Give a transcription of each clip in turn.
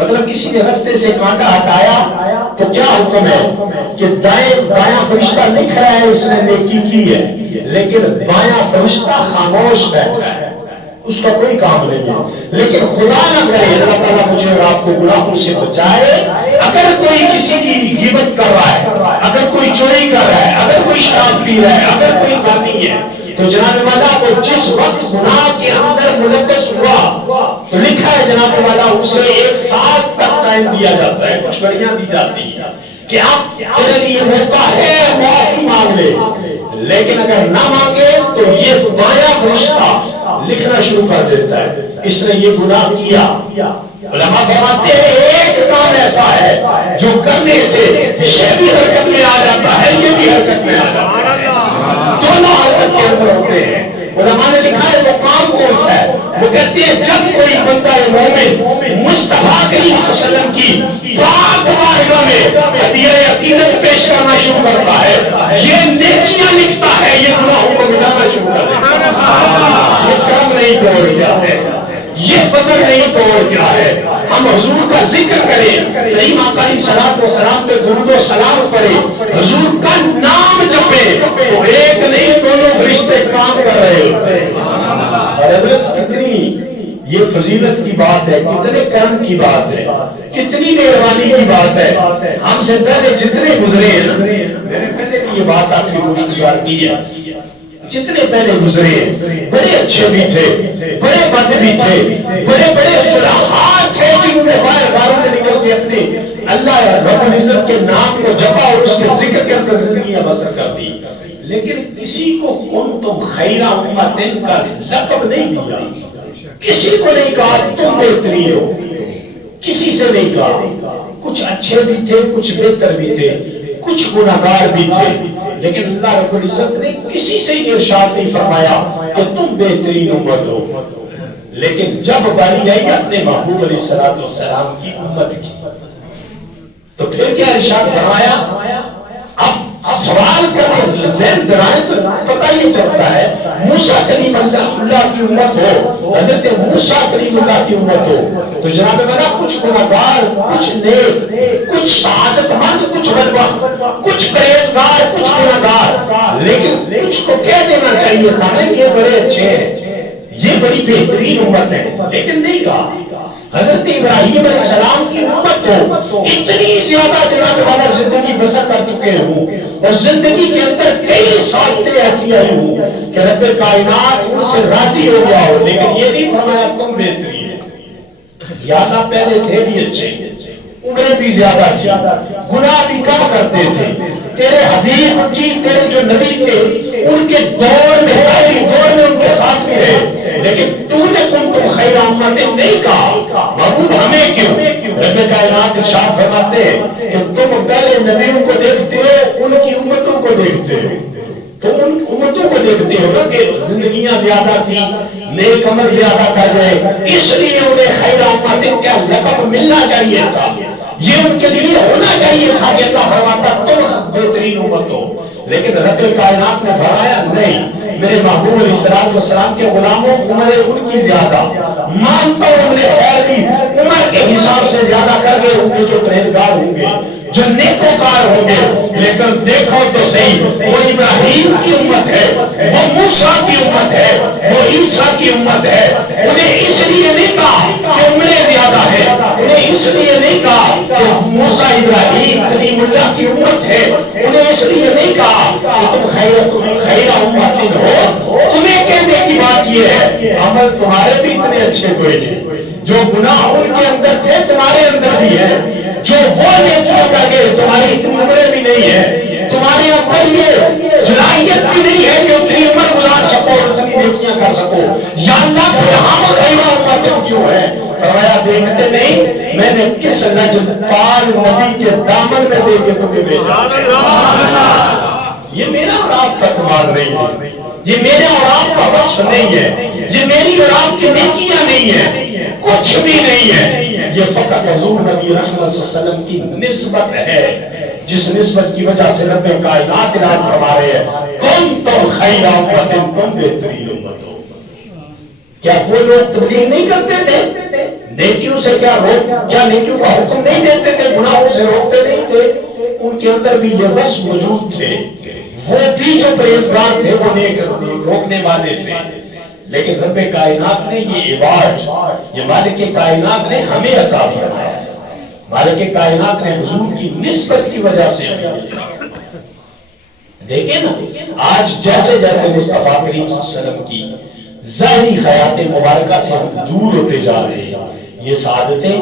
مطلب کسی نے رستے سے کانٹا ہٹایا تو کیا حکم ہے کہ دایاں فرشتہ لکھ رہا ہے اس نے نیکی کی ہے، لیکن بایاں فرشتہ خاموش بیٹھا ہے، اس کا کوئی کام نہیں ہے۔ لیکن خدا نہ کرے اللہ تعالیٰ مجھے اور آپ کو گناہوں سے بچائے، اگر کوئی کسی کی غیبت کر رہا ہے، اگر کوئی چوری کر رہا ہے، اگر کوئی شراب پی رہا ہے، اگر کوئی زانی ہے، تو جناب والا وہ جس وقت گناہ کے اندر ملوث ہوا تو لکھا ہے جناب والا اسے 1 سال تک ٹائم دیا جاتا ہے، کچھ گھڑیاں دی جاتی ہیں کہ آپ تیرے لیے موقع ہے معافی مانگ لے، لیکن اگر نہ مانگے تو یہ بایاں فرشتہ لکھنا شروع کر دیتا ہے اس نے یہ گناہ کیا۔ علماء فرماتے ہیں ایک کام ایسا ہے جو کرنے سے یہ بھی حرکت میں آ جاتا ہے، یہ بھی حرکت میں آ جاتا ہے، دونوں حرکت کے اندر ہوتے ہیں۔ علماء نے لکھا ہے وہ کام کون سا ہے؟ وہ کہتے ہیں جب کوئی بندہ مومن مصطفیٰ کریم صلی اللہ علیہ وسلم کی پاک بارگاہ میں ہدیہ عقیدت پیش کرنا شروع کرتا ہے، یہ نیکیاں لکھتا ہے، یہ گناہوں کو مٹانا شروع کرتا ہے۔ یہ کرم نہیں توڑ کیا ہے، یہ فضل نہیں توڑ کیا ہے۔ ہم حضور کا ذکر کریں، کریم آقا علیہ الصلوۃ والسلام پہ درود و سلام پڑھیں، حضور کا نام جپیں، تو ایک نہیں دونوں فرشتے کام کر رہے ہوتے ہیں۔ اور حضرت کتنی یہ فضیلت کی بات ہے، کتنے کرم کی بات ہے، کتنی مہربانی کی بات ہے۔ ہم سے پہلے جتنے گزرے ہیں نا، میں نے پہلے بھی یہ بات آپ کی گزار کی ہے، جتنے پہلے گزرے ہیں بڑے اچھے بھی تھے، بڑے بد بھی تھے، بڑے بڑے صلاحات تھے جنہوں نے باہر داروں میں نکل کے اپنے اللہ رب العزت کے نام کو جپا اور اس کے ذکر کے اندر زندگیاں بسر کر دی، لیکن کسی کو کنتم خیر امۃ کا لقب نہیں دیا، کسی کو نہیں کہا تم بہترین ہو، کسی سے نہیں کہا۔ کچھ اچھے بھی تھے، کچھ بہتر بھی تھے، کچھ گناہگار بھی تھے، لیکن اللہ رب العزت نے کسی سے ارشاد نہیں فرمایا کہ تم بہترین امت ہو۔ لیکن جب باری آئی اپنے محبوب علیہ الصلوۃ والسلام کی امت کی تو پھر کیا ارشاد فرمایا؟ اب سوال کرنے ذہن درائیں تو پتہ یہ چلتا ہے موسیٰ کلیم اللہ کی امت ہو، حضرت موسیٰ کلیم اللہ کی امت ہو تو جناب میرا کچھ گناہگار، کچھ نیک، کچھ سعادت مند، کچھ بدبخت، کچھ پرہیزگار، کچھ گناہگار، لیکن کچھ کو کہہ دینا چاہیے تھا نا یہ بڑے اچھے ہیں، یہ بڑی بہترین امت ہے، لیکن نہیں کہا۔ حضرت ابراہیم علیہ السلام کی امت کو اتنی زیادہ جناب والا زندگی بسر کر چکے ہوں اور زندگی کے اندر کئی سالتیں ایسی آئی ہوں کہ رب کائنات ان سے راضی ہو گیا ہو، لیکن یہ نہیں فرمایا تم بہترین ہو۔ یا اللہ پہلے تھے بھی اچھے، عمریں بھی زیادہ تھی، گناہ بھی کم کرتے تھے، تیرے حبیب کی تیرے جو نبی تھے ان کے دور میں ظاہری دور میں ان کے ساتھ بھی رہے، لیکن تو نے کنتم خیر امۃ نہیں کہا۔ محبوب ہمیں کیوں؟ رب کائنات ارشاد فرماتے ہیں کہ تم پہلے نبیوں کو دیکھتے ہو، ان کی امتوں کو دیکھتے ہو، تم ان امتوں کو دیکھتے ہو کہ زندگیاں زیادہ تھیں، نیک عمل زیادہ کر گئے، اس لیے انہیں خیر امۃ کا لقب ملنا چاہیے تھا، یہ ان کے لیے ہونا چاہیے تھا کہ اللہ فرماتا تم بہترین امت ہو۔ لیکن رب کائنات نے فرمایا نہیں، میرے محبوب علیہ الصلوۃ والسلام کے غلاموں عمریں ان کی زیادہ، مانتا ہوں انہوں نے خیر بھی عمر کے حساب سے زیادہ کر گئے ہوں گے جو پرہیزگار ہوں گے، جو نیکوکار ہوں گے، لیکن دیکھو تو صحیح وہ ابراہیم کی امت ہے، وہ موسیٰ کی امت ہے، وہ عیسیٰ کی امت ہے۔ انہیں اس لیے نہیں کہا کہ عمریں زیادہ ہے، انہیں اس لیے نہیں کہا کہ موسیٰ ابراہیم کلیم اللہ کی امت ہے، انہیں اس لیے نہیں کہا کہ تم خیر امت ہو۔ تمہیں کہنے کی بات یہ ہے عمل تمہارے بھی اتنے اچھے کوئی نہیں، جو گناہ ان کے اندر تھے تمہارے اندر بھی ہے، جو وہ نیکیاں کر گئے تمہاری اتنی عمریں بھی نہیں ہے، تمہارے اندر یہ صلاحیت بھی نہیں ہے کہ اتنی عمر گزار سکو اور اتنی نیکیاں کر سکو۔ یا اللہ پھر ہم خیر امت کیوں ہے؟ فرمایا دیکھتے نہیں میں نے کس نجم پال نبی کے دامن میں دے کے تمہیں بھیجا۔ یہ میرا اور آپ کا کمال نہیں ہے، یہ میرا اور آپ کا وصف نہیں ہے، یہ میری اور آپ کی نیکیاں نہیں ہے، کچھ بھی نہیں ہے، یہ فقط حضور نبی رحمت صلی اللہ علیہ وسلم کی نسبت ہے، جس نسبت کی وجہ سے رب کائنات اعلان فرما رہے ہیں کنتم خیر امۃ، تم بہترین امت ہو۔ کیا وہ لوگ تبلیغ نہیں کرتے تھے؟ نیکیوں سے کیا نیکیوں کا حکم نہیں دیتے تھے، گناہوں سے روکتے نہیں تھے؟ ان کے اندر بھی یہ بس موجود تھے، وہ بھی جو پرہیزگار تھے وہ نیک روکنے والے تھے، لیکن رب کائنات نے یہ ایوارڈ، یہ مالک کائنات نے ہمیں عطا فرمایا، مالک کائنات نے حضور کی نسبت کی وجہ سے ہمیں دیا۔ دیکھیں نا آج جیسے جیسے مصطفیٰ کریم صلی اللہ علیہ وسلم کی ظاہری حیات مبارکہ سے ہم دور ہوتے جا رہے ہیں، یہ سعادتیں،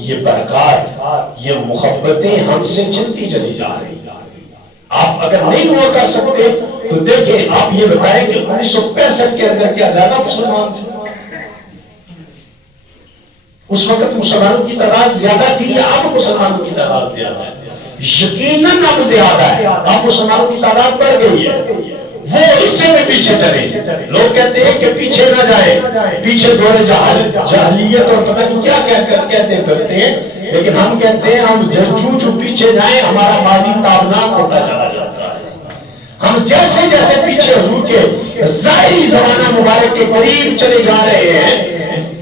یہ برکات، یہ محبتیں ہم سے چلتی چلی جا رہی ہیں۔ آپ اگر نہیں ہوا کر سکتے تو دیکھیں، آپ یہ بتائیں کہ 1965 کے اندر کیا زیادہ مسلمان تھے؟ اس وقت مسلمانوں کی تعداد زیادہ تھی یا اب مسلمانوں کی تعداد زیادہ ہے؟ یقیناً اب زیادہ ہے، اب مسلمانوں کی تعداد بڑھ گئی ہے، وہ اس سے بھی پیچھے چلے۔ لوگ کہتے ہیں کہ پیچھے نہ جائے، پیچھے دور جاہلیت اور پتہ نہیں کیا کہتے پھرتے ہیں، لیکن ہم کہتے ہیں ہم جو پیچھے جائیں ہمارا ماضی تابناک ہوتا چلا جاتا ہے۔ ہم جیسے جیسے پیچھے حضور کے ظاہری زمانہ مبارک کے قریب چلے جا رہے ہیں،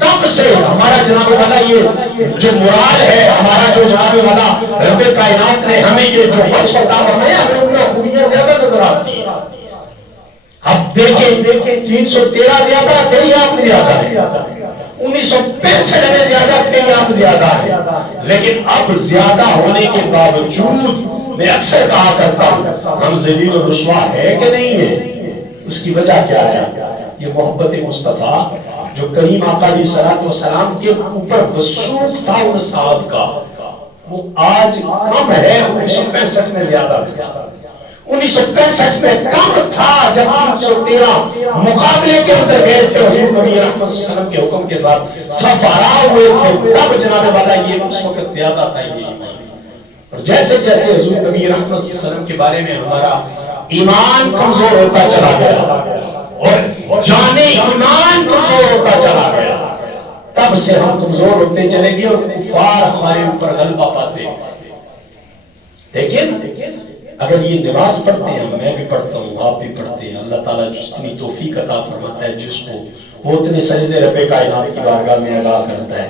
تب سے ہمارا جناب والا یہ جو مراد ہے، ہمارا جو جناب والا رب کائنات نے ہمیں یہ جو وصف عطا فرمایا، ہمیں ان میں خوبیاں زیادہ نظر آتی ہیں۔ اب دیکھیں 313 زیادہ تھے یا اب زیادہ ہے؟ 1965 میں زیادہ تھے یا اب زیادہ ہے؟ لیکن اب زیادہ ہونے کے باوجود میں اکثر کہا کرتا ہوں ہم ذلیل و رسوا ہے کہ نہیں ہے؟ اس کی وجہ کیا ہے؟ یہ محبت مصطفیٰ جو کریم آقا علیہ الصلوۃ والسلام کے اوپر وثوق تھا ان صاحب کا، وہ آج کم ہے، 1965 میں زیادہ تھا۔ 1965 میں کم تھا جب 313 مقابلے کے اندر گئے تھے حضور نبی رحمت صلی اللہ علیہ وسلم کے حکم کے ساتھ سفارا ہوئے تھے، تب جناب والا یہ اس وقت زیادہ تھا یہ ایمان۔ اور جیسے جیسے حضور نبی رحمت صلی اللہ علیہ وسلم کے بارے میں ہمارا ایمان کمزور ہوتا چلا گیا اور جانے ایمان کمزور ہوتا چلا گیا، تب سے ہم کمزور ہوتے چلے گئے اور کفار ہمارے اوپر غلبہ پاتے۔ دیکھیں اگر یہ نماز پڑھتے ہیں، میں بھی پڑھتا ہوں، آپ بھی پڑھتے ہیں، اللہ تعالیٰ جتنی توفیق عطا فرماتا ہے جس کو، وہ اتنے سجدے رب کائنات کی بارگاہ میں ادا کرتا ہے،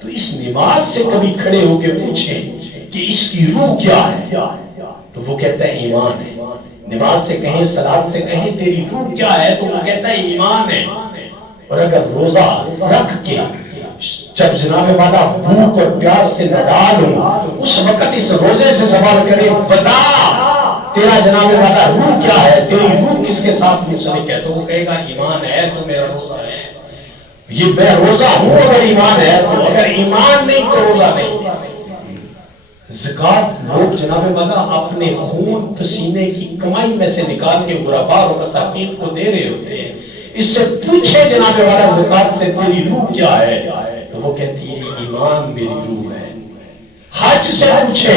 تو اس نماز سے کبھی کھڑے ہو کے پوچھیں کہ اس کی روح کیا ہے، تو وہ کہتا ہے ایمان ہے۔ نماز سے کہیں، صلاۃ سے کہیں تیری روح کیا ہے، تو وہ کہتا ہے ایمان ہے۔ اور اگر روزہ رکھ کے جب جناب والا بھوک اور پیاس سے نڈال ہوں، اس وقت اس روزے سے سوال کرے بتا تیرا جناب والا روح کیا ہے، تیری روح کس کے ساتھ منسلک ہے، تو وہ کہے گا ایمان ہے تو میرا روزہ ہے، یہ میں روزہ ہوں اگر ایمان ہے تو، اگر ایمان نہیں تو روزہ نہیں۔ زکوٰۃ لوگ جناب والا اپنے خون پسینے کی کمائی میں سے نکال کے غرباء اور مساکین کو دے رہے ہوتے ہیں، اس سے پوچھے جناب والا زکوٰۃ سے تیری روح کیا ہے، تو وہ کہتی ہے ایمان میری روح ہے۔ حج سے پوچھے،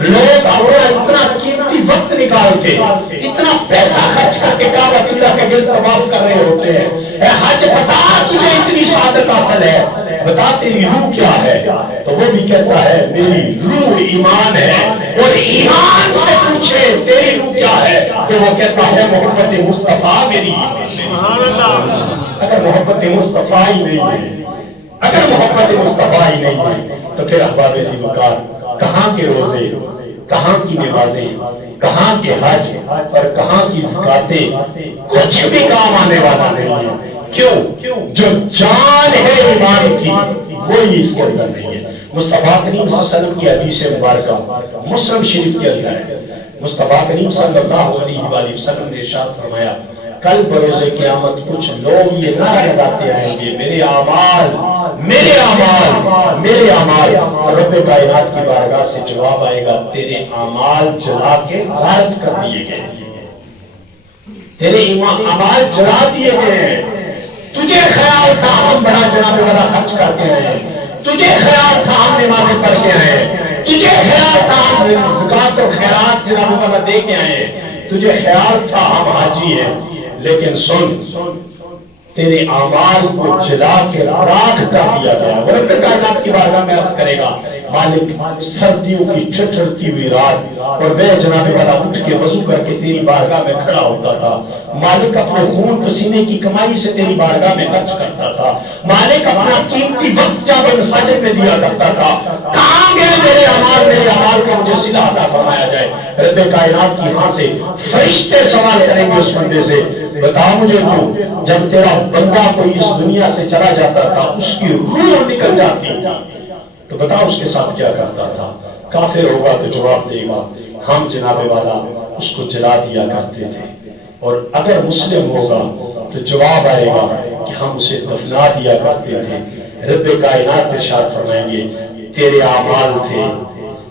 لوگ اپنا اتنا قیمتی وقت نکال کے، اتنا پیسہ خرچ کر کے کعبۃ اللہ کے گرد طواف کر رہے ہوتے ہیں، اے حج بتا تجھے اتنی شہادت حاصل ہے، بتا تیری روح کیا ہے، تو وہ بھی کہتا ہے میری روح ایمان ہے۔ اور ایمان سے پوچھے تیری روح کیا ہے، تو وہ کہتا ہے محبت مصطفیٰ میری۔ اگر محبت مصطفیٰ ہی نہیں ہے، اگر محبت مصطفیٰ ہی نہیں ہے، تو پھر احباب ذوالفقار کہاں کے روزے، کہاں کی نمازیں، کہاں کے حج اور کہاں کی زکاتیں، کچھ بھی کام آنے والا نہیں ہے۔ کیوں؟ جو جان ہے ایمان کی وہی اس کے اندر نہیں ہے۔ مصطفیٰ کریم صلی اللہ علیہ وسلم کی حدیث مبارکہ مسلم شریف کے اندر ہے، مصطفیٰ کریم صلی اللہ علیہ وآلہ وسلم نے ارشاد فرمایا کل بروز قیامت کچھ لوگ یہ نعرہ لگاتے آئیں گے میرے اعمال، میرے اعمال، میرے اعمال، رب کائنات کی بارگاہ سے جواب آئے گا تیرے اعمال جلا کے غارت کر دیے گئے، تیرے اعمال جلا دیے گئے ہیں۔ تجھے خیال تھا ہم بڑا جناب والا خرچ کر کے آئے ہیں، تجھے خیال تھا ہم نمازیں پڑھ کے آئے ہیں، تجھے خیال تھا ہم زکات اور خیرات جناب والا دے کے آئے ہیں، تجھے خیال تھا ہم حاجی ہیں، لیکن سن تیرے اعمال کو جلا کے راکھ کر دیا گیا۔ رب کائنات کی بارگاہ میں عرض کرے گا مالک سردیوں کی ٹھٹھرتی ہوئی رات اور میں جناب والا اٹھ کے وضو کر کے تیری بارگاہ میں کھڑا ہوتا تھا مالک اپنے خون پسینے کی کمائی سے تیری بارگاہ میں خرچ کرتا تھا مالک اپنا قیمتی وقت جب مساجد میں دیا کرتا تھا کہاں گئے میرے اعمال کو مجھے صلہ عطا فرمایا جائے رب کائنات کی ہاں سے فرشتے سوال کریں گے اس بندے سے بتا مجھے تو جب تیرا بندہ کوئی اس دنیا سے چلا جاتا تھا اس کی روح نکل جاتی تو بتا اس کے ساتھ کیا کرتا تھا کافر ہوگا تو جواب دے گا ہم جناب والا اس کو جلا دیا کرتے تھے اور اگر مسلم ہوگا تو جواب آئے گا کہ ہم اسے دفنا دیا کرتے تھے رب کائنات ارشاد فرمائیں گے تیرے اعمال تھے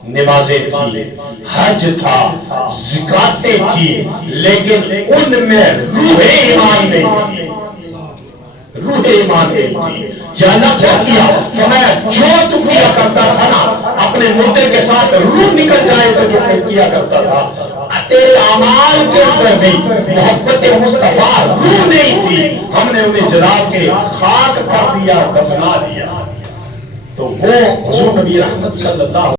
نمازیں تھی حج تھا زکاتیں تھی لیکن ان میں روح ایمان نہیں تھی روح ایمان نہیں تھی یا نہ کیا فرمایا جو تم کیا کرتا تھا نا اپنے مردے کے ساتھ روح نکل جائے تو جو کیا کرتا تھا تیرے اعمال کے اندر بھی محبت مصطفیٰ روح نہیں تھی ہم نے انہیں جلا کے خاک کر دیا دفنا دیا تو وہ حضور نبی رحمت صلی اللہ